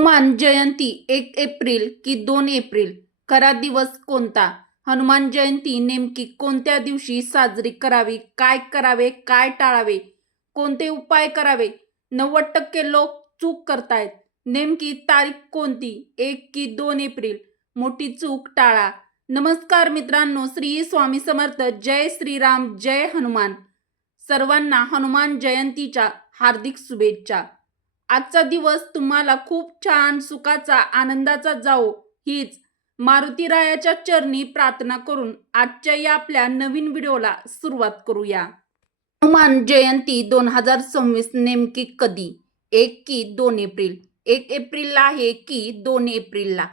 Hanuman Jayanti 1 April की 2 April? खरा दिवस कोणता? हनुमान जयंती नेमकी कोणत्या दिवशी साजरी करावी? काय करावे, काय टाळावे, कोणते उपाय करावे? 90% लोक चूक करतायत. नेमकी तारीख कोणती? 1 की 2 एप्रिल? मोठी चूक टाळा. नमस्कार मित्रांनो, श्री स्वामी समर्थ. जय श्रीराम, जय हनुमान. सर्वांना हनुमान जयंतीच्या हार्दिक शुभेच्छा. आजचा दिवस तुम्हाला खूप छान, सुखाचा, आनंदाचा जाओ हीच मारुतीरायाच्या चरणी प्रार्थना करून आजच्या या आपल्या नवीन व्हिडिओला सुरुवात करूया. हनुमान जयंती 2026 नेमकी कधी? 1 की 2 एप्रिल? 1 एप्रिलला आहे की 2 एप्रिलला?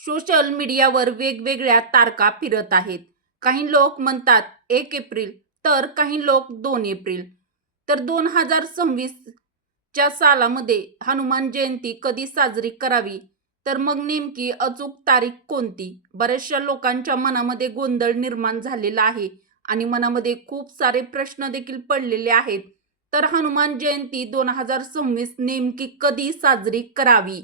सोशल मीडियावर वेगवेगळ्या तारखा फिरत आहेत. काही लोक म्हणतात 1 एप्रिल, तर काही लोक 2 एप्रिल. तर 2026 च्या सालामध्ये हनुमान जयंती कधी साजरी करावी, तर मग नेमकी अचूक तारीख कोणती? बऱ्याचशा लोकांच्या मनामध्ये गोंधळ निर्माण झालेला आहे आणि मनामध्ये खूप सारे प्रश्न देखील पडलेले आहेत. तर हनुमान जयंती 2026 नेमकी कधी साजरी करावी?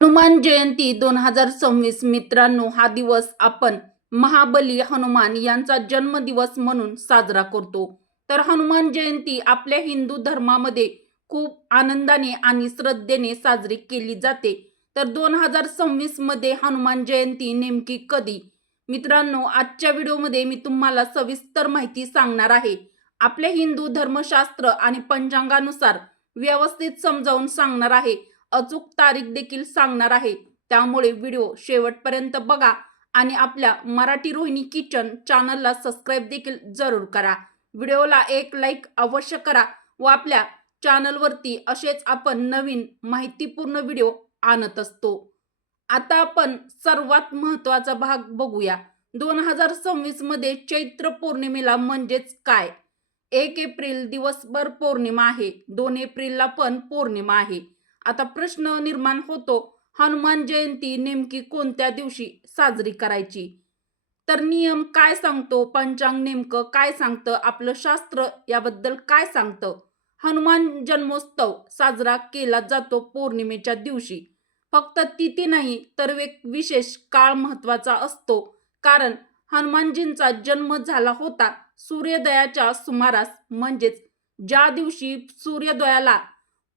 हनुमान जयंती 2026 मित्रांनो, हा दिवस आपण महाबली हनुमान यांचा जन्मदिवस म्हणून साजरा करतो. तर हनुमान जयंती आपल्या हिंदू धर्मामध्ये खूप आनंदाने आणि श्रद्धेने साजरी केली जाते. तर 2026 मध्ये हनुमान जयंती नेमकी कधी? मित्रांनो, आजच्या व्हिडिओमध्ये मी तुम्हाला सविस्तर माहिती सांगणार आहे. आपल्या हिंदू धर्मशास्त्र आणि पंचांगानुसार व्यवस्थित समजावून सांगणार आहे. अचूक तारीख देखील सांगणार आहे. त्यामुळे व्हिडिओ शेवटपर्यंत बघा आणि आपल्या मराठी रोहिणी किचन चॅनलला सबस्क्राईब देखील जरूर करा. व्हिडिओला एक लाईक अवश्य करा व आपल्या चॅनलवरती असेच आपण नवीन माहितीपूर्ण व्हिडिओ आणत असतो. आता आपण सर्वात महत्त्वाचा भाग बघूया. 2026 मध्ये चैत्र पौर्णिमेला म्हणजेच काय? 1 एप्रिल दिवसभर पौर्णिमा आहे, 2 एप्रिलला पण पौर्णिमा आहे. आता प्रश्न निर्माण होतो, हनुमान जयंती नेमकी कोणत्या दिवशी साजरी करायची? तर नियम काय सांगतो, पंचांग नेमकं काय सांगतं, आपलं शास्त्र याबद्दल काय सांगतं? हनुमान जन्मोत्सव साजरा केला जातो पौर्णिमेच्या दिवशी. फक्त तिथी नाही, तर एक विशेष काळ महत्वाचा असतो. कारण हनुमानजींचा जन्म झाला होता सूर्योदयाच्या सुमारास, म्हणजेच ज्या दिवशी सूर्योदयाला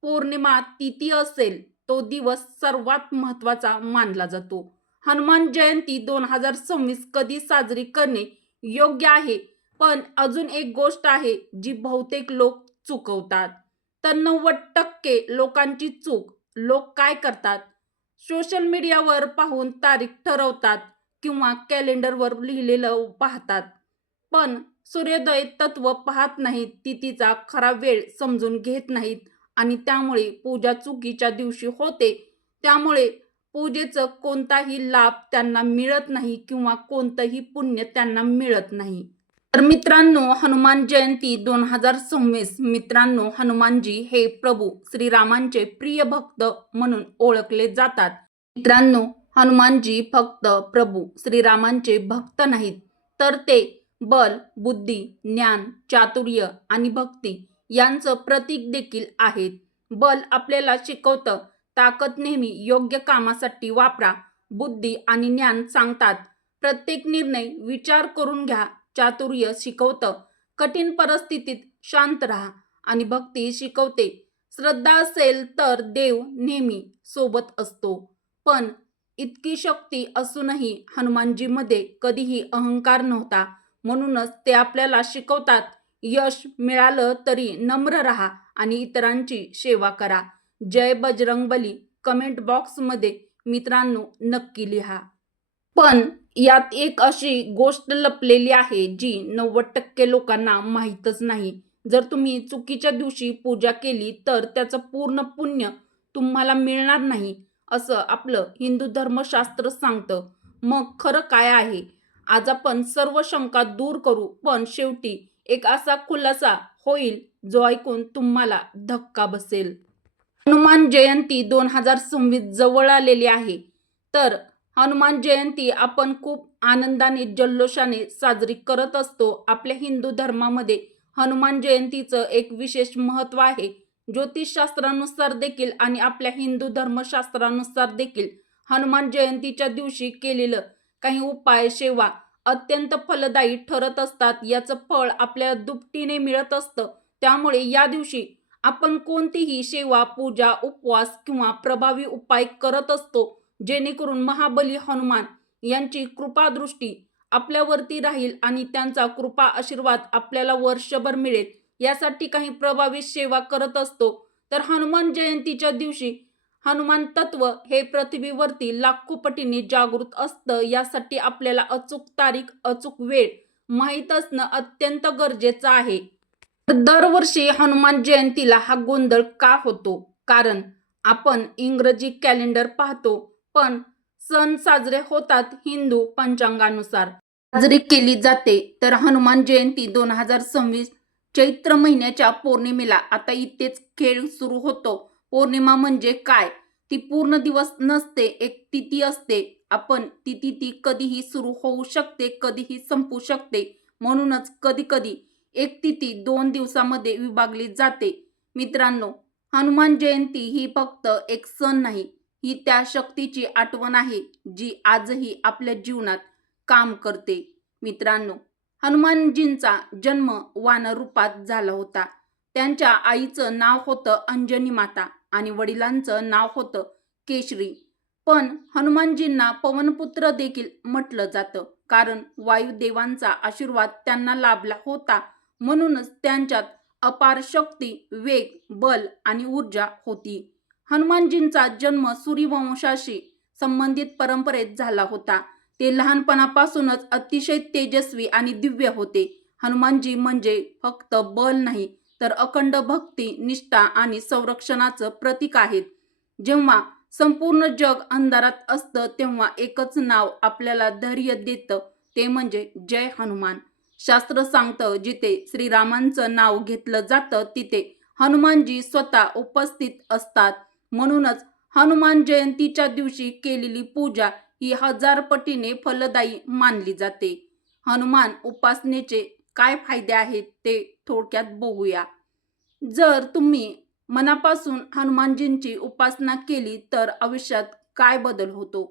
पौर्णिमा तिथी असेल तो दिवस सर्वात महत्वाचा मानला जातो. हनुमान जयंती 2026 कधी साजरी करणे योग्य आहे, पण अजून एक गोष्ट आहे जी बहुतेक लोक चुकवतात. तर 90% लोकांची चूक. लोक काय करतात? सोशल मीडियावर पाहून तारीख ठरवतात किंवा कॅलेंडरवर लिहिलेलं पाहतात, पण सूर्योदय तत्व पाहत नाहीत, तिथीचा खरा वेळ समजून घेत नाहीत आणि त्यामुळे पूजा चुकीच्या दिवशी होते. त्यामुळे पूजेचं कोणताही लाभ त्यांना मिळत नाही किंवा कोणतंही पुण्य त्यांना मिळत नाही. तर मित्रांनो, हनुमान जयंती 2026 मित्रांनो, हनुमानजी हे प्रभू श्रीरामांचे प्रिय भक्त म्हणून ओळखले जातात. मित्रांनो, हनुमानजी फक्त प्रभू श्रीरामांचे भक्त नाहीत, तर ते बल, बुद्धी, ज्ञान, चातुर्य आणि भक्ती यांचं प्रतीक देखील आहेत. बल आपल्याला शिकवतं, ताकद नेहमी योग्य कामासाठी वापरा. बुद्धी आणि ज्ञान सांगतात प्रत्येक निर्णय विचार करून घ्या. चातुर्य शिकवतं कठीण परिस्थितीत शांत राहा आणि भक्ती शिकवते श्रद्धा असेल तर देव नेहमी सोबत असतो. पण इतकी शक्ती असूनही हनुमानजीमध्ये कधीही अहंकार नव्हता. म्हणूनच ते आपल्याला शिकवतात, यश मिळालं तरी नम्र राहा आणि इतरांची सेवा करा. जय बजरंगबली कमेंट बॉक्समध्ये मित्रांनो नक्की लिहा. पण यात एक अशी गोष्ट लपलेली आहे जी 90% लोकांना माहीतच नाही. जर तुम्ही चुकीच्या दिवशी पूजा केली तर त्याचं पूर्ण पुण्य तुम्हाला मिळणार नाही, असं आपलं हिंदू धर्मशास्त्र सांगतं. मग खरं काय आहे? आज आपण सर्व शंका दूर करू, पण शेवटी एक असा खुलासा होईल जो ऐकून तुम्हाला धक्का बसेल. हनुमान जयंती 2026 जवळ आलेली आहे. तर हनुमान जयंती आपण खूप आनंदाने, जल्लोषाने साजरी करत असतो. आपल्या हिंदू धर्मामध्ये हनुमान जयंतीचं एक विशेष महत्त्व आहे. ज्योतिषशास्त्रानुसार देखील आणि आपल्या हिंदू धर्मशास्त्रानुसार देखील हनुमान जयंतीच्या दिवशी केलेलं काही उपाय सेवा अत्यंत फलदायी ठरत असतात. याचं फळ आपल्याला दुपटीने मिळत असतं. त्यामुळे या दिवशी आपण कोणतीही सेवा, पूजा, उपवास किंवा प्रभावी उपाय करत असतो, जेणेकरून महाबली हनुमान यांची कृपादृष्टी आपल्यावरती राहील आणि त्यांचा कृपा आशीर्वाद आपल्याला वर्षभर मिळेल. यासाठी काही प्रभावी सेवा करत असतो. तर हनुमान जयंतीच्या दिवशी हनुमान तत्व हे पृथ्वीवरती लाखो पटीने जागृत असतं. यासाठी आपल्याला अचूक तारीख, अचूक वेळ माहीत असणं अत्यंत गरजेचं आहे. दरवर्षी हनुमान जयंतीला हा गोंधळ का होतो? कारण आपण इंग्रजी कॅलेंडर पाहतो, पण सण साजरे होतात हिंदू पंचांगानुसार. साजरी केली जाते. तर हनुमान जयंती 2026 चैत्र महिन्याच्या पौर्णिमेला आता इथेच खेळ सुरू होतो. पौर्णिमा म्हणजे काय? ती पूर्ण दिवस नसते, एक तिथी असते. आपण ती तिथी कधीही सुरू होऊ शकते, कधीही संपू शकते. म्हणूनच कधी कधी एक तिथी 2 दिवसामध्ये विभागली जाते. मित्रांनो, हनुमान जयंती ही फक्त एक सण नाही, ही त्या शक्तीची आठवण आहे जी आजही आपल्या जीवनात काम करते. मित्रांनो, हनुमानजींचा जन्म वानर रूपात झाला होता. त्यांच्या आईचं नाव होतं अंजनी माता आणि वडिलांचं नाव होतं केशरी. पण हनुमानजींना पवनपुत्र देखील म्हटलं जातं, कारण वायुदेवांचा आशीर्वाद त्यांना लाभला होता. म्हणूनच त्यांच्यात अपार शक्ती, वेग, बल आणि ऊर्जा होती. हनुमानजींचा जन्म सूर्यवंशाशी संबंधित परंपरेत झाला होता. ते लहानपणापासूनच अतिशय तेजस्वी आणि दिव्य होते. हनुमानजी म्हणजे फक्त बल नाही, तर अखंड भक्ती, निष्ठा आणि संरक्षणाचं प्रतीक आहेत. जेव्हा संपूर्ण जग अंधारात असतं, तेव्हा एकच नाव आपल्याला धैर्य देतं, ते म्हणजे जय हनुमान. शास्त्र सांगतं, जिथे श्रीरामांचं नाव घेतलं जातं, तिथे हनुमानजी स्वतः उपस्थित असतात. म्हणूनच हनुमान जयंतीच्या दिवशी केलेली पूजा ही 1000 पटीने फलदायी मानली जाते. हनुमान उपासनेचे काय फायदे आहेत ते थोडक्यात बघूया. जर तुम्ही मनापासून हनुमानजींची उपासना केली तर आयुष्यात काय बदल होतो?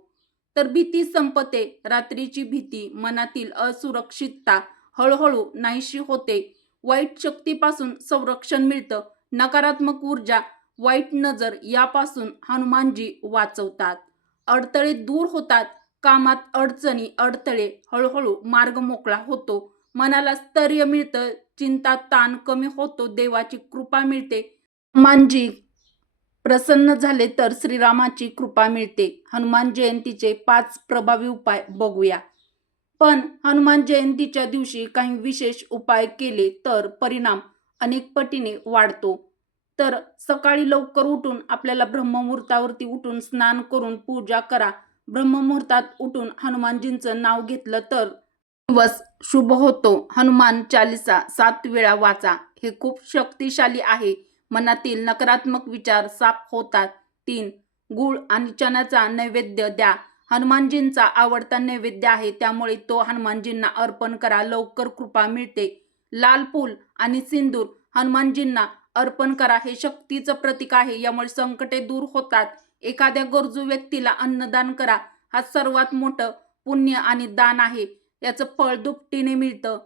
तर भीती संपते. रात्रीची भीती, मनातील असुरक्षितता हळूहळू नाहीशी होते. वाईट शक्तीपासून संरक्षण मिळतं. नकारात्मक ऊर्जा, वाईट नजर यापासून हनुमानजी वाचवतात. अडथळे दूर होतात. कामात अडचणी, अडथळे हळूहळू मार्ग मोकळा होतो. मनाला स्थैर्य मिळतं. चिंता, ताण कमी होतो. देवाची कृपा मिळते. हनुमानजी प्रसन्न झाले तर श्रीरामाची कृपा मिळते. हनुमान जयंतीचे 5 प्रभावी उपाय बघूया. पण हनुमान जयंतीच्या दिवशी काही विशेष उपाय केले तर परिणाम अनेक पटीने वाढतो. तर सकाळी लवकर उठून आपल्याला ब्रह्ममुहूर्तावरती उठून स्नान करून पूजा करा. ब्रह्ममुहूर्तात उठून हनुमानजींचं नाव घेतलं तर दिवस शुभ होतो. हनुमान चालीसा 7 वेळा वाचा. हे खूप शक्तिशाली आहे. मनातील नकारात्मक विचार साफ होतात. 3. गूळ आणि चण्याचा नैवेद्य द्या. हनुमानजींचा आवडता नैवेद्य आहे, त्यामुळे तो हनुमानजींना अर्पण करा. लवकर कृपा मिळते. लाल फूल आणि सिंदूर हनुमानजींना अर्पण करा. हे शक्तीचं प्रतीक आहे. यामुळे संकटे दूर होतात. एखाद्या गरजू व्यक्तीला अन्नदान करा. हा सर्वात मोठं पुण्य आणि दान आहे. याचं फळ दुपटीने मिळतं.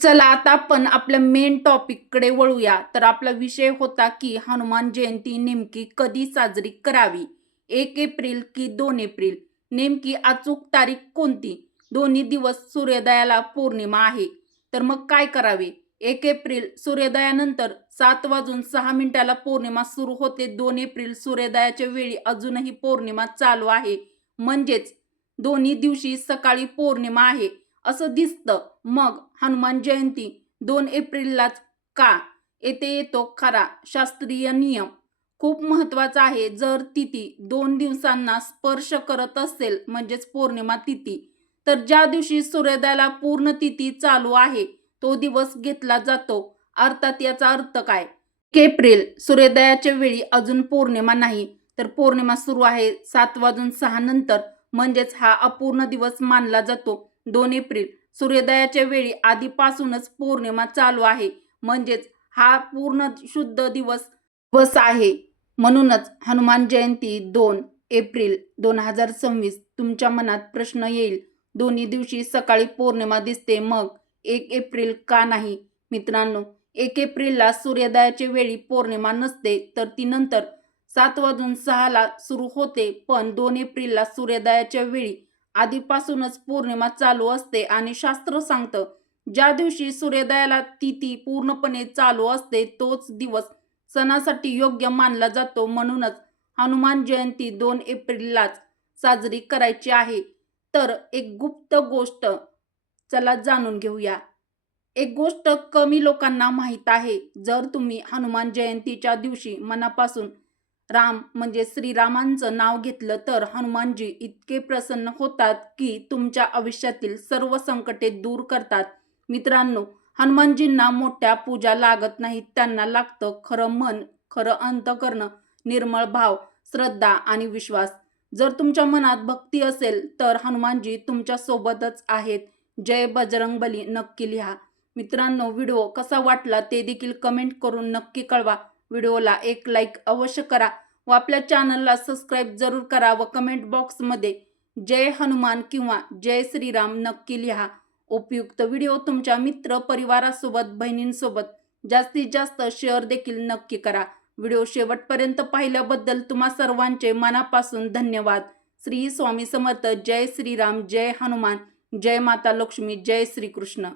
चला आता आपण आपल्या मेन टॉपिककडे वळूया. तर आपला विषय होता की हनुमान जयंती नेमकी कधी साजरी करावी? 1 एप्रिल की 2 एप्रिल? नेमकी अचूक तारीख कोणती? दोन्ही दिवस सूर्योदयाला पौर्णिमा आहे. तर मग काय करावे? 1 एप्रिल सूर्योदयानंतर 7:06 पौर्णिमा सुरू होते. 2 एप्रिल सूर्योदयाच्या वेळी अजूनही पौर्णिमा चालू आहे. म्हणजेच दोन्ही दिवशी सकाळी पौर्णिमा आहे असं दिसतं. मग हनुमान जयंती 2 एप्रिललाच का? येथे येतो खरा शास्त्रीय नियम. खूप महत्वाचा आहे. जर तिथी 2 दिवसांना स्पर्श करत असेल, म्हणजेच पौर्णिमा तिथी, तर ज्या दिवशी सूर्योदयाला पूर्ण तिथी चालू आहे तो दिवस घेतला जातो. अर्थात याचा अर्थ काय? 1 एप्रिल सूर्योदयाच्या वेळी अजून पौर्णिमा नाही, तर पौर्णिमा सुरू आहे 7:06 नंतर, म्हणजेच हा अपूर्ण दिवस मानला जातो. 2 एप्रिल सूर्योदयाच्या वेळी आधीपासूनच पौर्णिमा चालू आहे, म्हणजेच हा पूर्ण शुद्ध दिवस दिवस आहे. म्हणूनच हनुमान जयंती 2 एप्रिल 2026. तुमच्या मनात प्रश्न येईल, दोन्ही दिवशी सकाळी पौर्णिमा दिसते, मग 1 एप्रिल का नाही? मित्रांनो, 1 एप्रिलला सूर्योदयाच्या वेळी पौर्णिमा नसते, तर ती नंतर 7:06 सुरू होते. पण 2 एप्रिलला सूर्योदयाच्या वेळी आधीपासूनच पौर्णिमा चालू असते आणि शास्त्र सांगतं, ज्या दिवशी सूर्योदयाला तिथी पूर्णपणे चालू असते तोच दिवस सणासाठी योग्य मानला जातो. म्हणूनच हनुमान जयंती 2 एप्रिललाच साजरी करायची आहे. तर एक गुप्त गोष्ट चला जाणून घेऊया. एक गोष्ट कमी लोकांना माहीत आहे. जर तुम्ही हनुमान जयंतीच्या दिवशी मनापासून राम म्हणजे श्रीरामांचं नाव घेतलं तर हनुमानजी इतके प्रसन्न होतात की तुमच्या आयुष्यातील सर्व संकटे दूर करतात. मित्रांनो, हनुमानजींना मोठ्या पूजा लागत नाहीत. त्यांना लागतं खरं मन, खरं अंतःकरण, निर्मळ भाव, श्रद्धा आणि विश्वास. जर तुमच्या मनात भक्ती असेल तर हनुमानजी तुमच्या सोबतच आहेत. जय बजरंगबली नक्की लिहा. मित्रांनो, व्हिडिओ कसा वाटला ते देखील कमेंट करून नक्की कळवा. व्हिडिओला एक लाईक अवश्य करा व आपल्या चॅनलला सबस्क्राईब जरूर करा व कमेंट बॉक्समध्ये जय हनुमान किंवा जय श्रीराम नक्की लिहा. उपयुक्त व्हिडिओ तुमच्या मित्र परिवारासोबत, बहिणींसोबत जास्तीत जास्त शेअर देखील नक्की करा. व्हिडिओ शेवटपर्यंत पाहिल्याबद्दल तुम्हा सर्वांचे मनापासून धन्यवाद. श्री स्वामी समर्थ. जय श्रीराम, जय हनुमान, जय माता लक्ष्मी, जय श्रीकृष्ण.